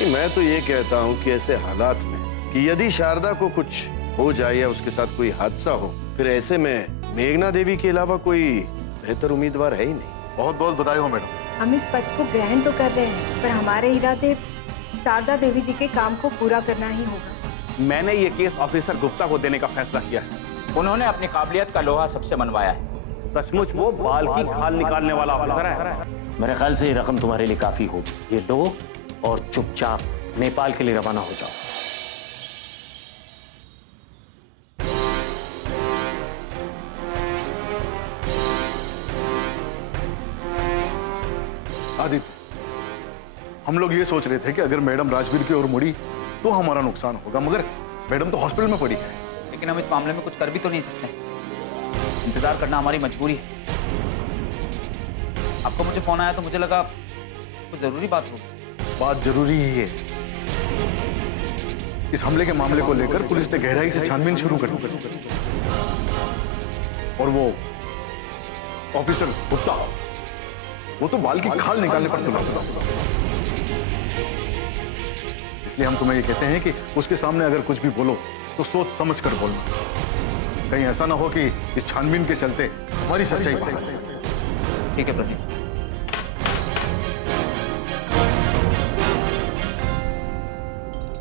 नहीं, मैं तो ये कहता हूँ कि ऐसे हालात में कि यदि शारदा को कुछ हो जाए या उसके साथ कोई हादसा हो, फिर ऐसे में मेघना देवी के अलावा कोई बेहतर उम्मीदवार है ही नहीं। बहुत बहुत बधाई हो मैडम। हम इस पद को ग्रहण तो कर रहे हैं, पर हमारे इरादे शारदा देवी जी के काम को पूरा करना ही होगा। मैंने ये केस ऑफिसर गुप्ता को देने का फैसला किया है। उन्होंने अपनी काबिलियत का लोहा सबसे मनवाया है। सचमुच वो बाल की खाल निकालने वाला ऑफिसर है। मेरे ख्याल से ये रकम तुम्हारे लिए काफी होगी। ये लो और चुपचाप नेपाल के लिए रवाना हो जाओ। आदित्य, हम लोग ये सोच रहे थे कि अगर मैडम राजवीर की ओर मुड़ी तो हमारा नुकसान होगा, मगर मैडम तो हॉस्पिटल में पड़ी है। लेकिन हम इस मामले में कुछ कर भी तो नहीं सकते। इंतजार करना हमारी मजबूरी है। आपको मुझे फोन आया तो मुझे लगा कुछ जरूरी बात होगी। बात जरूरी ही है। इस हमले के मामले को लेकर पुलिस ने गहराई से छानबीन शुरू कर दी और वो ऑफिसर गुप्ता, वो तो बाल की खाल निकालने पर तुला। इसलिए हम तुम्हें ये कहते हैं कि उसके सामने अगर कुछ भी बोलो तो सोच समझ कर बोलना। कहीं ऐसा ना हो कि इस छानबीन के चलते हमारी सच्चाई बाहर आए। ठीक है प्रदीप।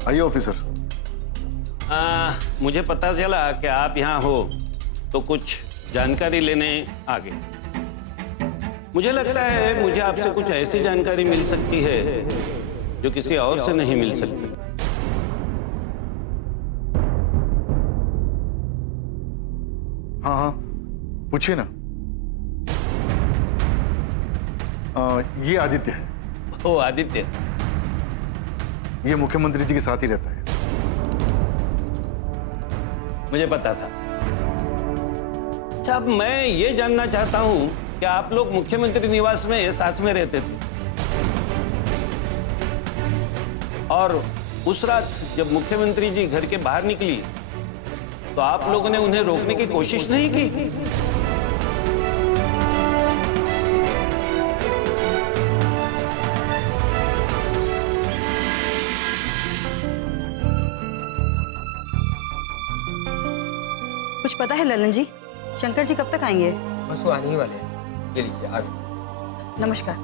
आइए ऑफिसर। मुझे पता चला कि आप यहाँ हो तो कुछ जानकारी लेने आ गए। मुझे लगता है मुझे आपसे कुछ ऐसी जानकारी मिल सकती है जो किसी और से नहीं मिल सकती। हाँ हाँ, पूछिए ना। ये आदित्य है। ओ आदित्य, ये मुख्यमंत्री जी के साथ ही रहता है। मुझे पता था। अच्छा, अब मैं ये जानना चाहता हूँ कि आप लोग मुख्यमंत्री निवास में साथ में रहते थे, और उस रात जब मुख्यमंत्री जी घर के बाहर निकली तो आप लोगों ने उन्हें रोकने की कोशिश नहीं की? कुछ पता है ललन जी, शंकर जी कब तक आएंगे? बस वो आने ही वाले हैं। ये लीजिए आगे। नमस्कार।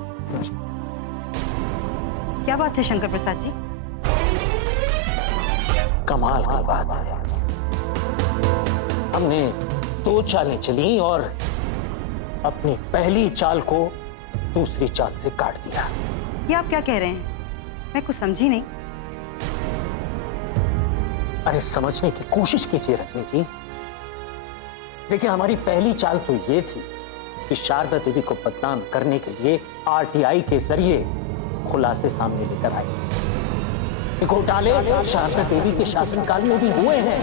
क्या बात है शंकर प्रसाद जी? कमाल की बात है। हमने 2 चालें चली और अपनी पहली चाल को दूसरी चाल से काट दिया। ये आप क्या कह रहे हैं? मैं कुछ समझी नहीं। अरे समझने की कोशिश कीजिए रजनी जी। देखिए, हमारी पहली चाल तो ये थी कि शारदा देवी को बदनाम करने के लिए आरटीआई के जरिए खुलासे सामने लेकर आए। घोटाले शारदा देवी के शासनकाल में भी हुए हैं।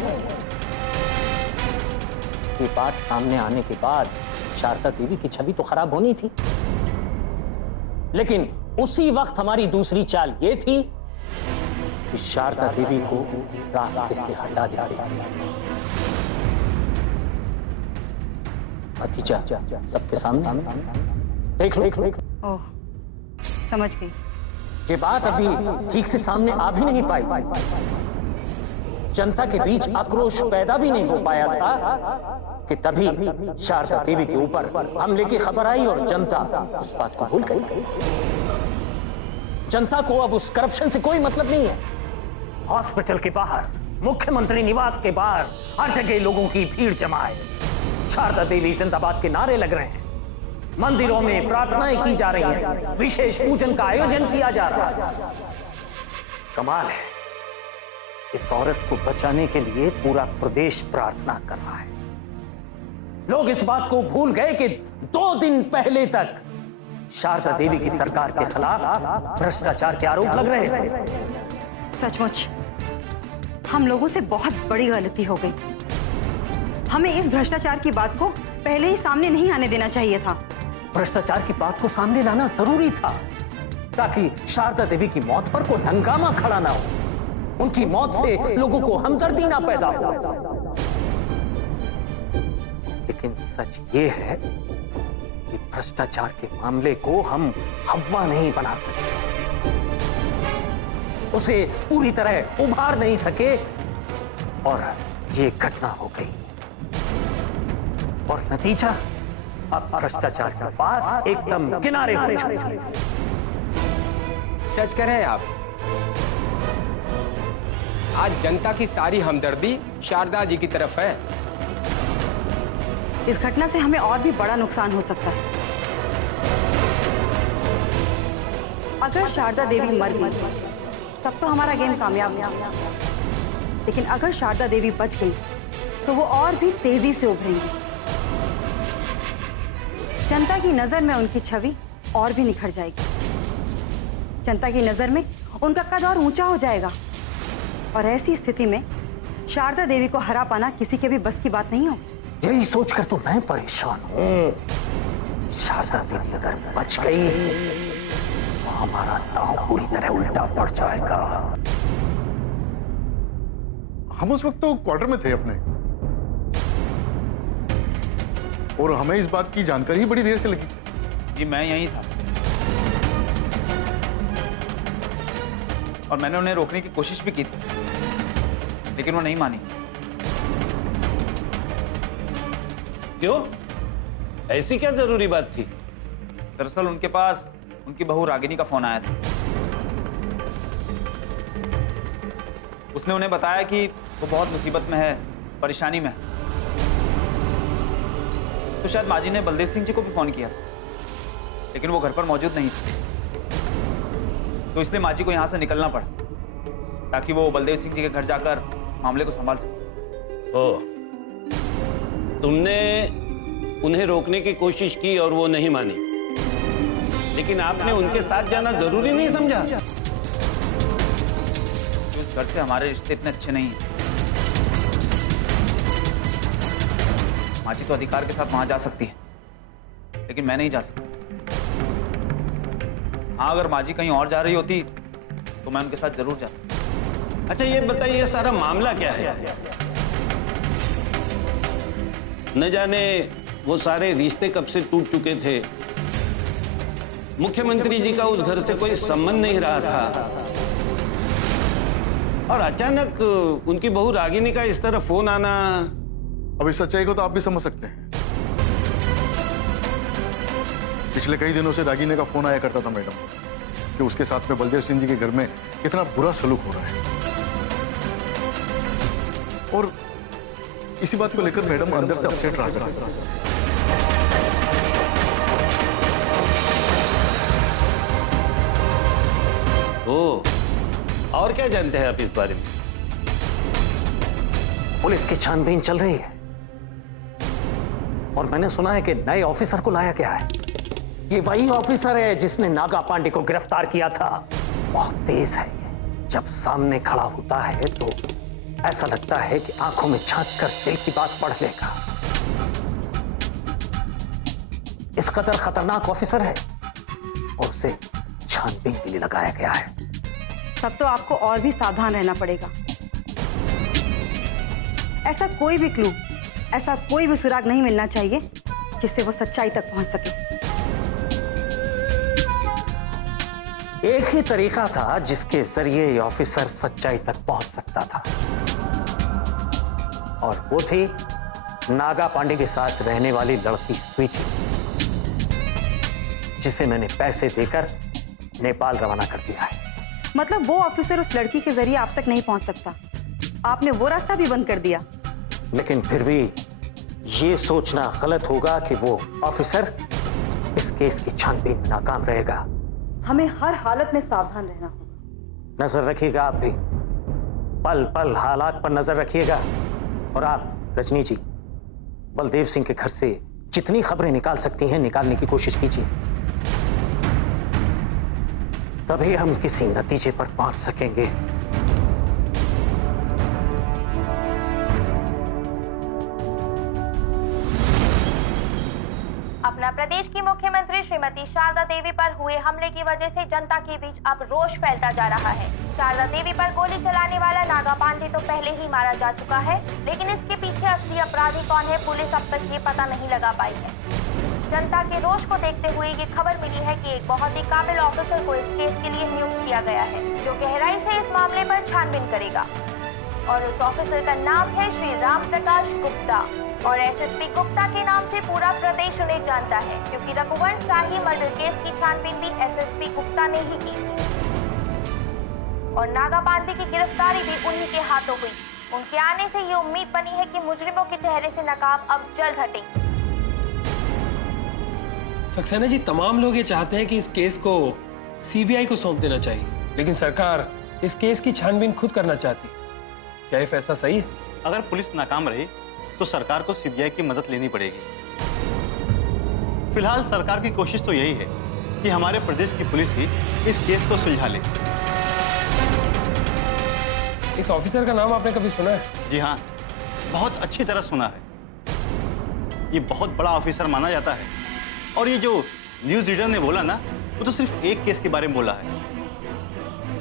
ये बात सामने आने के बाद शारदा देवी की छवि तो खराब होनी थी, लेकिन उसी वक्त हमारी दूसरी चाल ये थी कि शारदा देवी को रास्ते से हटा देते। भतीजा सबके सामने देख लो। ओह, समझ गई। ये बात अभी ठीक से सामने आ भी नहीं पाई थी। जनता के बीच आक्रोश पैदा भी नहीं हो पाया था कि तभी शारदा देवी के ऊपर हमले की खबर आई और जनता उस बात को भूल गई। जनता को अब उस करप्शन से कोई मतलब नहीं है। हॉस्पिटल के बाहर, मुख्यमंत्री निवास के बाहर हर जगह लोगों की भीड़ जमा है। शारदा देवी जिंदाबाद के नारे लग रहे हैं। मंदिरों में प्रार्थनाएं की जा रही हैं। विशेष पूजन का आयोजन किया जा रहा है। कमाल है, इस औरत को बचाने के लिए पूरा प्रदेश प्रार्थना कर रहा है। लोग इस बात को भूल गए कि 2 दिन पहले तक शारदा देवी की सरकार के खिलाफ भ्रष्टाचार के आरोप लग रहे थे। सचमुच हम लोगों से बहुत बड़ी गलती हो गई। हमें इस भ्रष्टाचार की बात को पहले ही सामने नहीं आने देना चाहिए था। भ्रष्टाचार की बात को सामने लाना जरूरी था ताकि शारदा देवी की मौत पर कोई हंगामा खड़ा ना हो, उनकी मौत से लोगों को हमदर्दी ना पैदा हो। लेकिन सच ये है कि भ्रष्टाचार के मामले को हम हवा नहीं बना सकते। उसे पूरी तरह उभार नहीं सके और ये घटना हो गई। और नतीजा, अब भ्रष्टाचार की बात एकदम किनारे हो चुकी है। सच कह रहे हैं आप? आज जनता की सारी हमदर्दी शारदा जी की तरफ है। इस घटना से हमें और भी बड़ा नुकसान हो सकता है। अगर शारदा देवी मर गई तब तो हमारा गेम कामयाब हुआ, लेकिन अगर शारदा देवी बच गई तो वो और भी तेजी से उभरेंगी। जनता की नजर में उनकी छवि और भी निखर जाएगी। जनता की नजर में उनका कद और ऊंचा हो जाएगा, और ऐसी स्थिति में शारदा देवी को हरा पाना किसी के भी बस की बात नहीं हो। यही सोचकर तो मैं परेशान हूं। शारदा देवी अगर बच गई तो हमारा दांव पूरी तरह उल्टा पड़ जाएगा। हम उस वक्त तो क्वार्टर में थे अपने, और हमें इस बात की जानकारी बड़ी देर से लगी। जी मैं यहीं था और मैंने उन्हें रोकने की कोशिश भी की थी, लेकिन वो नहीं मानी। क्यों? ऐसी क्या जरूरी बात थी? दरअसल उनके पास उनकी बहू रागिनी का फोन आया था। उसने उन्हें बताया कि वो बहुत मुसीबत में है, परेशानी में है। तो शायद माजी ने बलदेव सिंह जी को भी फोन किया, लेकिन वो घर पर मौजूद नहीं थे। तो इसलिए माजी को यहां से निकलना पड़ा, ताकि वो बलदेव सिंह जी के घर जाकर मामले को संभाल सके। ओ, तुमने उन्हें रोकने की कोशिश की और वो नहीं मानी, लेकिन आपने उनके साथ जाना जरूरी नहीं समझा? उस घर से हमारे रिश्ते इतने अच्छे नहीं हैं। माजी तो अधिकार के साथ वहां जा सकती है, लेकिन मैं नहीं जा सकता। हाँ, अगर माजी कहीं और जा रही होती तो मैं उनके साथ जरूर जाता। अच्छा ये बताइए, सारा मामला क्या है? न जाने वो सारे रिश्ते कब से टूट चुके थे। मुख्यमंत्री जी का उस घर से कोई संबंध नहीं रहा था, और अचानक उनकी बहू रागिनी का इस तरह फोन आना। अब इस सच्चाई को तो आप भी समझ सकते हैं। पिछले कई दिनों से रागिनी का फोन आया करता था मैडम कि उसके साथ में बलदेव सिंह जी के घर में कितना बुरा सलूक हो रहा है, और इसी बात को लेकर मैडम अंदर से अपसेट रहा करती थी। ओह, और क्या जानते हैं आप इस बारे में? पुलिस की छानबीन चल रही है, और मैंने सुना है कि नए ऑफिसर को लाया गया है। ये वही ऑफिसर है जिसने नागा पांडे को गिरफ्तार किया था। बहुत तेज है ये। जब सामने खड़ा होता है तो ऐसा लगता है कि आंखों में झांक कर दिल की बात पढ़ लेगा। इस कदर खतरनाक ऑफिसर है, और उसे छानबीन के लिए लगाया गया है। तब तो आपको और भी सावधान रहना पड़ेगा। ऐसा कोई भी क्लू, ऐसा कोई भी सुराग नहीं मिलना चाहिए जिससे वो सच्चाई तक पहुंच सके। एक ही तरीका था जिसके जरिए ये ऑफिसर सच्चाई तक पहुंच सकता था, और वो थी नागा पांडे के साथ रहने वाली लड़की स्वीटी, जिसे मैंने पैसे देकर नेपाल रवाना कर दिया है। मतलब वो ऑफिसर उस लड़की के जरिए आप तक नहीं पहुंच सकता। आपने वो रास्ता भी बंद कर दिया। लेकिन फिर भी ये सोचना गलत होगा कि वो ऑफिसर इस केस की छानबीन में नाकाम रहेगा। हमें हर हालत में सावधान रहना होगा। नजर रखिएगा आप भी, पल पल हालात पर नजर रखिएगा। और आप रजनी जी, बलदेव सिंह के घर से जितनी खबरें निकाल सकती हैं निकालने की कोशिश कीजिए, तभी हम किसी नतीजे पर पहुंच सकेंगे। अपना प्रदेश की मुख्यमंत्री श्रीमती शारदा देवी पर हुए हमले की वजह से जनता के बीच अब रोष फैलता जा रहा है। शारदा देवी पर गोली चलाने वाला नागा पांडे तो पहले ही मारा जा चुका है, लेकिन इसके पीछे असली अपराधी कौन है, पुलिस अब तक ये पता नहीं लगा पाई है। जनता के रोष को देखते हुए ये खबर मिली है कि एक बहुत ही काबिल ऑफिसर को इस केस के लिए नियुक्त किया गया है, जो गहराई से इस मामले पर छानबीन करेगा। और उस ऑफिसर का नाम है श्री राम प्रकाश गुप्ता। और एसएसपी गुप्ता के नाम से पूरा प्रदेश उन्हें जानता है, क्योंकि रघुवंश शाही मर्डर केस की छानबीन भी एसएसपी गुप्ता ने ही की और नागा पांडे की गिरफ्तारी भी उन्हीं के हाथों हुई। उनके आने से ये उम्मीद बनी है कि मुजरिमों के चेहरे से नकाब अब जल्द हटेगी। सक्सेना जी, तमाम लोग ये चाहते हैं कि इस केस को सीबीआई को सौंप देना चाहिए, लेकिन सरकार इस केस की छानबीन खुद करना चाहती। क्या ये फैसला सही है? अगर पुलिस नाकाम रही तो सरकार को सीबीआई की मदद लेनी पड़ेगी। फिलहाल सरकार की कोशिश तो यही है कि हमारे प्रदेश की पुलिस ही इस केस को सुलझा ले। इस ऑफिसर का नाम आपने कभी सुना है? जी हाँ, बहुत अच्छी तरह सुना है। ये बहुत बड़ा ऑफिसर माना जाता है और ये जो न्यूज रीडर ने बोला ना, वो तो सिर्फ एक केस के बारे में बोला है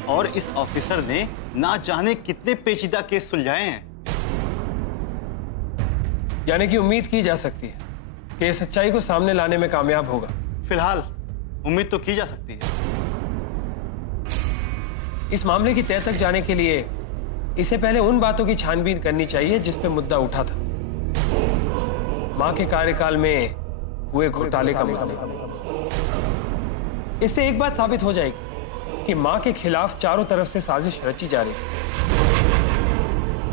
और इस ऑफिसर ने ना जाने कितने पेचीदा केस सुलझाए हैं। यानी कि उम्मीद की जा सकती है कि ये सच्चाई को सामने लाने में कामयाब होगा। फिलहाल उम्मीद तो की जा सकती है। इस मामले की तह तक जाने के लिए इसे पहले उन बातों की छानबीन करनी चाहिए जिस पे मुद्दा उठा था। मां के कार्यकाल में हुए घोटाले का मुद्दा। इससे एक बात साबित हो जाएगी कि मां के खिलाफ चारों तरफ से साजिश रची जा रही है।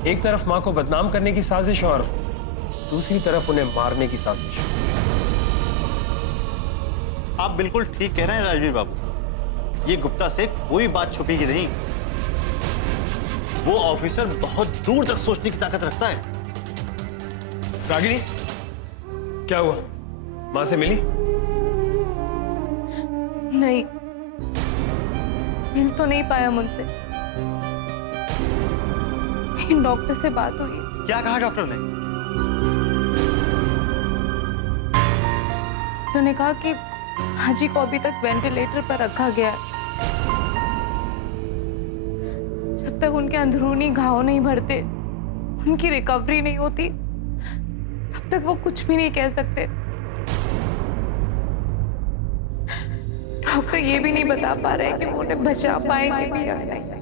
एक तरफ मां को बदनाम करने की साजिश और दूसरी तरफ उन्हें मारने की साजिश। आप बिल्कुल ठीक कह रहे हैं राजवीर बाबू। ये गुप्ता से कोई बात छुपेगी नहीं। वो ऑफिसर बहुत दूर तक सोचने की ताकत रखता है। रागिनी, क्या हुआ? मां से मिली? नहीं, मिल तो नहीं पाया मुझसे। डॉक्टर से बात हुई। क्या कहा डॉक्टर ने? उन्होंने कहा कि हाजी को अभी तक वेंटिलेटर पर रखा गया है। जब तक उनके अंदरूनी घाव नहीं भरते, उनकी रिकवरी नहीं होती, तब तक वो कुछ भी नहीं कह सकते। डॉक्टर ये भी नहीं बता पा रहे कि वो उन्हें बचा पाएंगे भी या नहीं।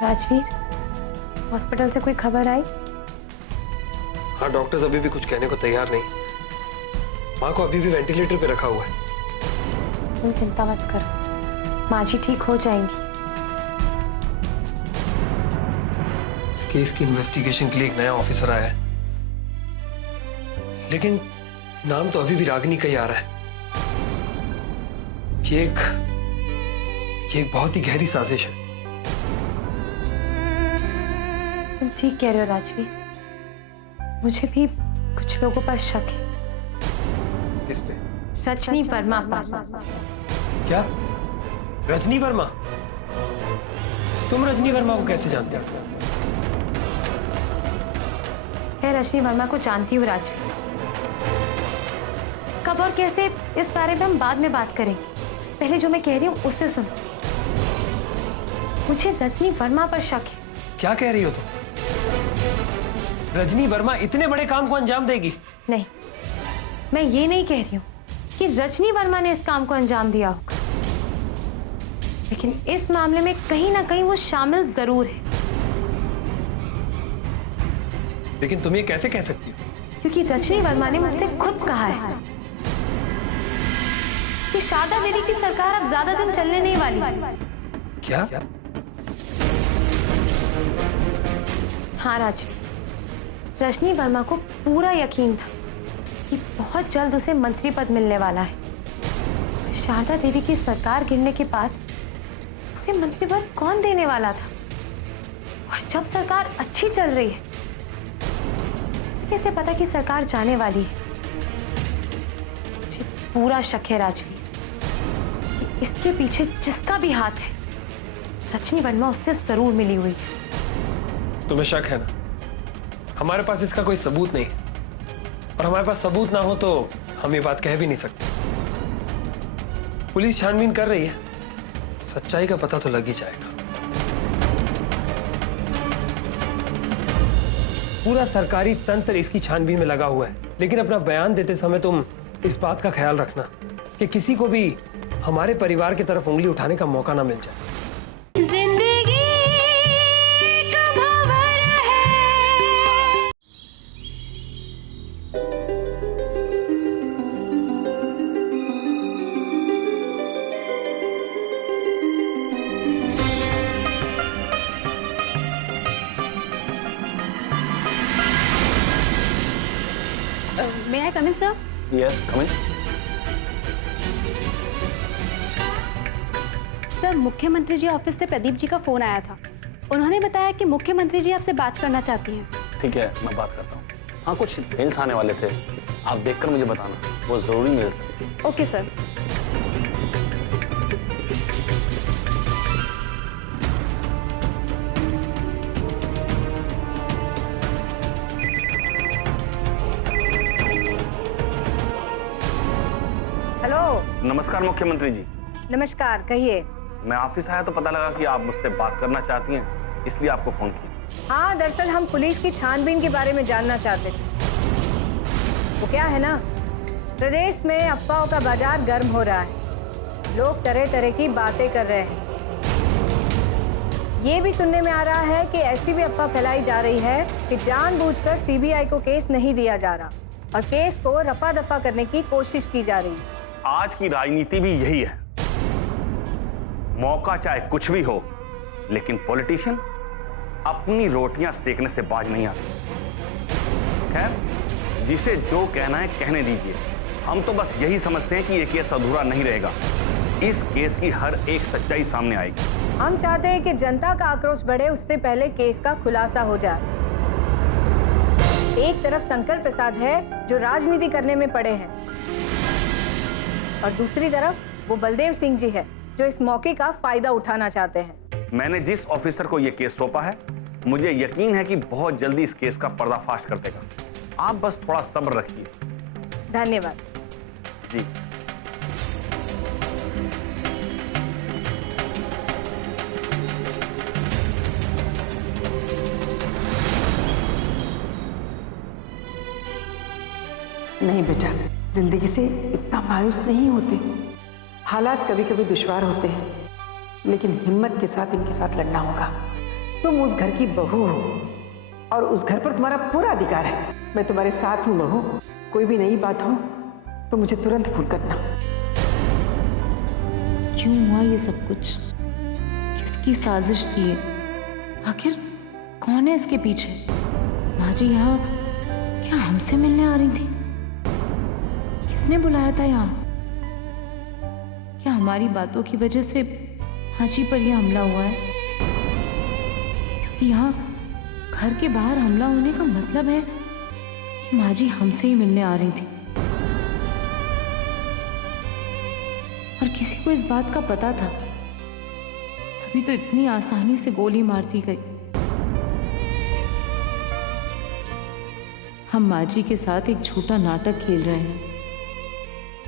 राजवीर, हॉस्पिटल से कोई खबर आई? हाँ, डॉक्टर्स अभी भी कुछ कहने को तैयार नहीं। माँ को अभी भी वेंटिलेटर पे रखा हुआ है। तुम चिंता मत करो, माँ जी ठीक हो जाएंगी। इस केस की इन्वेस्टिगेशन के लिए एक नया ऑफिसर आया है, लेकिन नाम तो अभी भी रागिनी का ही आ रहा है। ये एक बहुत ही गहरी साजिश है। तुम ठीक कह रहे हो राजवीर, मुझे भी कुछ लोगों पर शक है। किस पे? रजनी वर्मा पर। क्या? रजनी वर्मा? तुम रजनी वर्मा को कैसे जानते हो? मैं रजनी वर्मा को जानती हूँ राजवीर। कब और कैसे, इस बारे में हम बाद में बात करेंगे। पहले जो मैं कह रही हूँ उससे सुनो। मुझे रजनी वर्मा पर शक है। क्या कह रही हो तुम? रजनी वर्मा इतने बड़े काम को अंजाम देगी? नहीं, मैं ये नहीं कह रही हूँ कि रजनी वर्मा ने इस काम को अंजाम दिया होगा, लेकिन इस मामले में कहीं ना कहीं वो शामिल जरूर है। लेकिन तुम ये कैसे कह सकती हो? क्योंकि रजनी वर्मा ने मुझसे खुद कहा है कि शारदा देवी की सरकार अब ज्यादा दिन चलने नहीं वाली। क्या? हाँ राजवीर, रजनी वर्मा को पूरा यकीन था कि बहुत जल्द उसे मंत्री पद मिलने वाला है। शारदा देवी की सरकार गिरने के बाद उसे मंत्री पद कौन देने वाला था? और जब सरकार अच्छी चल रही है, कैसे पता कि सरकार जाने वाली है? मुझे पूरा शक है राजवीर कि इसके पीछे जिसका भी हाथ है, रजनी वर्मा उससे जरूर मिली हुई है। तुम्हें शक है ना? हमारे पास इसका कोई सबूत नहीं, और हमारे पास सबूत ना हो तो हम ये बात कह भी नहीं सकते। पुलिस छानबीन कर रही है, सच्चाई का पता तो लग ही जाएगा। पूरा सरकारी तंत्र इसकी छानबीन में लगा हुआ है, लेकिन अपना बयान देते समय तुम इस बात का ख्याल रखना कि किसी को भी हमारे परिवार की तरफ उंगली उठाने का मौका ना मिल जाए। जिंदगी का भंवर है। May I come in, sir? Yes, come in. Sir, मुख्यमंत्री जी ऑफिस से प्रदीप जी का फोन आया था। उन्होंने बताया कि मुख्यमंत्री जी आपसे बात करना चाहती हैं। ठीक है, मैं बात करता हूँ। हाँ, कुछ मेल्स आने वाले थे, आप देखकर मुझे बताना, वो जरूरी मेल्स हैं। Okay sir. हेलो। नमस्कार मुख्यमंत्री जी। नमस्कार, कहिए। मैं ऑफिस आया तो पता लगा कि आप मुझसे बात करना चाहती हैं, इसलिए आपको फोन किया। हाँ, दरअसल हम पुलिस की छानबीन के बारे में जानना चाहते थे। वो क्या है ना, प्रदेश में अफवाहों का बाजार गर्म हो रहा है। लोग तरह तरह की बातें कर रहे हैं। ये भी सुनने में आ रहा है कि ऐसी भी अफवाह फैलाई जा रही है कि जानबूझकर सीबीआई को केस नहीं दिया जा रहा और केस को रफा दफा करने की कोशिश की जा रही है। आज की राजनीति भी यही है, मौका चाहे कुछ भी हो, लेकिन पॉलिटिशियन अपनी रोटियां सेकने से बाज नहीं आते। खैर, जिसे जो कहना है कहने दीजिए। हम तो बस यही समझते हैं कि ये केस अधूरा नहीं रहेगा। इस केस की हर एक सच्चाई सामने आएगी। हम चाहते हैं कि जनता का आक्रोश बढ़े, उससे पहले केस का खुलासा हो जाए। एक तरफ शंकर प्रसाद है जो राजनीति करने में पड़े हैं और दूसरी तरफ वो बलदेव सिंह जी है जो इस मौके का फायदा उठाना चाहते हैं। मैंने जिस ऑफिसर को यह केस सौंपा है, मुझे यकीन है कि बहुत जल्दी इस केस का पर्दाफाश कर देगा। आप बस थोड़ा सब्र रखिए। धन्यवाद जी। नहीं बेटा, जिंदगी से इतना मायूस नहीं होते। हालात कभी कभी दुश्वार होते हैं, लेकिन हिम्मत के साथ इनके साथ लड़ना होगा। तुम उस घर की बहू हो और उस घर पर तुम्हारा पूरा अधिकार है। मैं तुम्हारे साथ हूँ बहू। कोई भी नई बात हो तो मुझे तुरंत फोन करना। क्यों हुआ ये सब कुछ? किसकी साजिश थी ये? आखिर कौन है इसके पीछे? माँ जी यहाँ क्या हमसे मिलने आ रही थी? किसने बुलाया था यहाँ? क्या हमारी बातों की वजह से हाजी पर यह हमला हुआ है? क्योंकि यहाँ घर के बाहर हमला होने का मतलब है कि माँ जी हमसे ही मिलने आ रही थी और किसी को इस बात का पता था, तभी तो इतनी आसानी से गोली मारती गई। हम माँ जी के साथ एक झूठा नाटक खेल रहे हैं,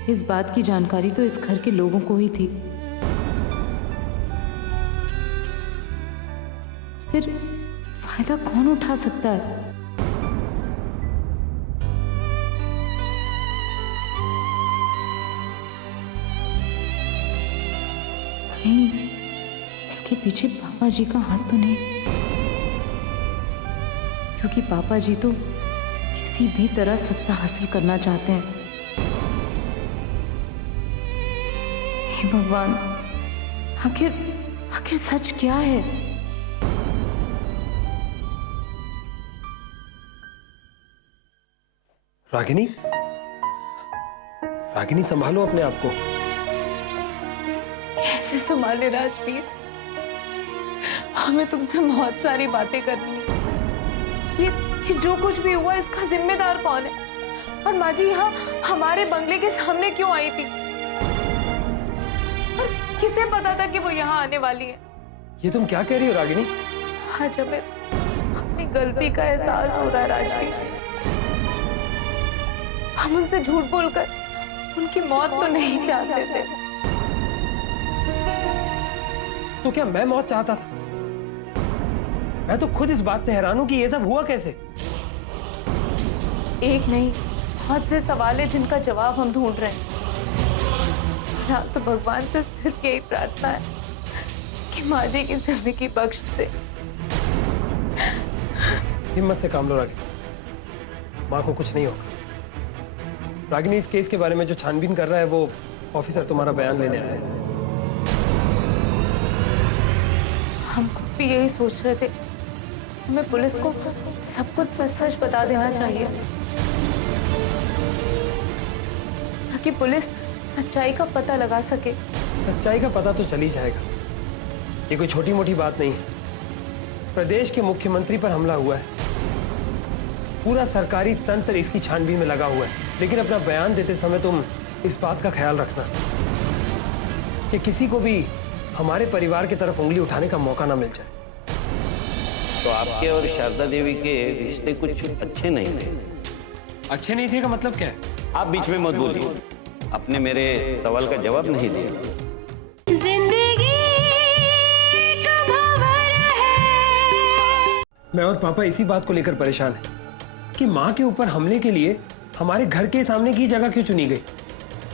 इस बात की जानकारी तो इस घर के लोगों को ही थी। फिर फायदा कौन उठा सकता है? कहीं इसके पीछे पापा जी का हाथ तो नहीं? क्योंकि पापा जी तो किसी भी तरह सत्ता हासिल करना चाहते हैं। हे भगवान, आखिर सच क्या है? रागिनी, रागिनी संभालो अपने आप को। कैसे संभाले राजवीर? हमें तुमसे बहुत सारी बातें करनी है। ये जो कुछ भी हुआ इसका जिम्मेदार कौन है? और माँ जी यहाँ हमारे बंगले के सामने क्यों आई थी? और किसे पता था कि वो यहाँ आने वाली है? ये तुम क्या कह रही हो रागिनी? आज हमें अपनी गलती का एहसास हो रहा है राजवीर। हम उनसे झूठ बोलकर उनकी मौत तो नहीं चाहते थे, तो क्या मैं मौत चाहता था? मैं तो खुद इस बात से हैरान हूं कि ये सब हुआ कैसे। एक नहीं, बहुत से सवाल है जिनका जवाब हम ढूंढ रहे हैं। हाँ, तो भगवान से सिर्फ यही प्रार्थना है कि माँ जी की जिंदगी बख्श दे। हिम्मत से काम लो रागिनी, माँ को कुछ नहीं होगा। रागिनी, इस केस के बारे में जो छानबीन कर रहा है वो ऑफिसर तुम्हारा बयान लेने आया है। हम खुद भी यही सोच रहे थे, हमें पुलिस को सब कुछ सच सच बता देना चाहिए ताकि पुलिस सच्चाई का पता लगा सके। सच्चाई का पता तो चल ही जाएगा, ये कोई छोटी मोटी बात नहीं है। प्रदेश के मुख्यमंत्री पर हमला हुआ है, पूरा सरकारी तंत्र इसकी छानबीन में लगा हुआ है, लेकिन अपना बयान देते समय तुम इस बात का ख्याल रखना कि किसी को भी हमारे परिवार की तरफ उंगली उठाने का मौका ना मिल जाए। तो आपके और शारदा देवी के रिश्ते कुछ अच्छे नहीं थे। अच्छे नहीं थे का मतलब क्या है? आप बीच में मत बोलिए, आपने मेरे सवाल का जवाब नहीं दिया। जिंदगी का भंवर है। मैं और पापा इसी बात को लेकर परेशान हैं कि माँ के ऊपर हमले के लिए हमारे घर के सामने की जगह क्यों चुनी गई।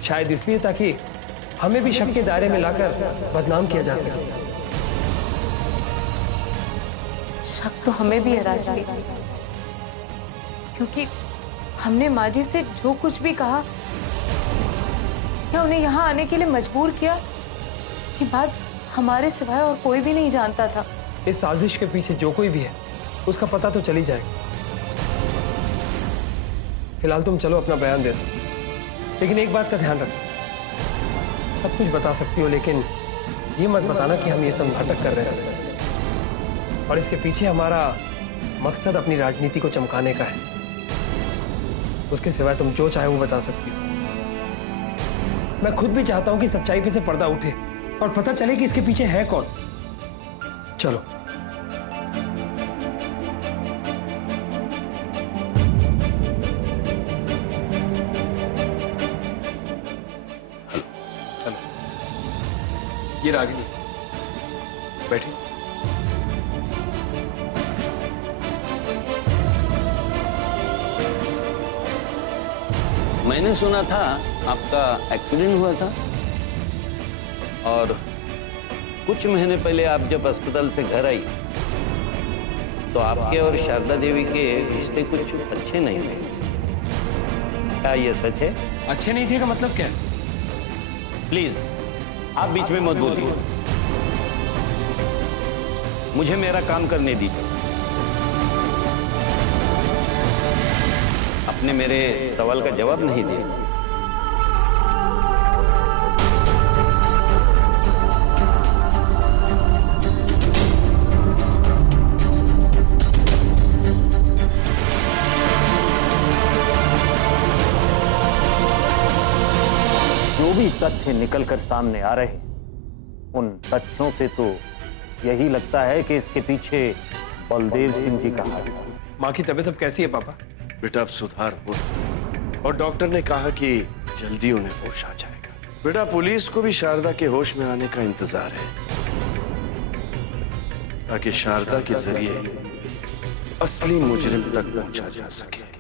शायद इसलिए ताकि हमें भी शक के दायरे में लाकर बदनाम किया जा सके। शक तो हमें भी है राजवी, क्योंकि हमने माँ जी से जो कुछ भी कहा या उन्हें यहाँ आने के लिए मजबूर किया, ये बात हमारे सिवाय और कोई भी नहीं जानता था। इस साजिश के पीछे जो कोई भी है उसका पता तो चल ही जाएगा। फिलहाल तुम चलो अपना बयान दे दो, लेकिन एक बात का ध्यान रखो, सब कुछ बता सकती हो लेकिन ये मत बताना कि हम ये सब नाटक कर रहे हैं और इसके पीछे हमारा मकसद अपनी राजनीति को चमकाने का है। उसके सिवाय तुम जो चाहे वो बता सकती हो। मैं खुद भी चाहता हूं कि सच्चाई पे से पर्दा उठे और पता चले कि इसके पीछे है कौन। चलो। हेलो, ये रागिनी, बैठी। मैंने सुना था आपका एक्सीडेंट हुआ था और कुछ महीने पहले आप जब अस्पताल से घर आई तो आपके और शारदा देवी के रिश्ते कुछ अच्छे नहीं थे। क्या ये सच है? अच्छे नहीं थे का मतलब क्या है? प्लीज आप बीच में मत बोलिए, मुझे मेरा काम करने दीजिए। आपने मेरे सवाल का जवाब नहीं दिया। जो भी तथ्य निकलकर सामने आ रहे हैं, उन तथ्यों से तो यही लगता है कि इसके पीछे बलदेव सिंह जी का हाथ है। माँ की तबीयत अब कैसी है पापा? बेटा अब सुधार हो और डॉक्टर ने कहा कि जल्दी उन्हें होश आ जाएगा। बेटा पुलिस को भी शारदा के होश में आने का इंतजार है ताकि शारदा के जरिए असली मुजरिम तक पहुंचा जा सके।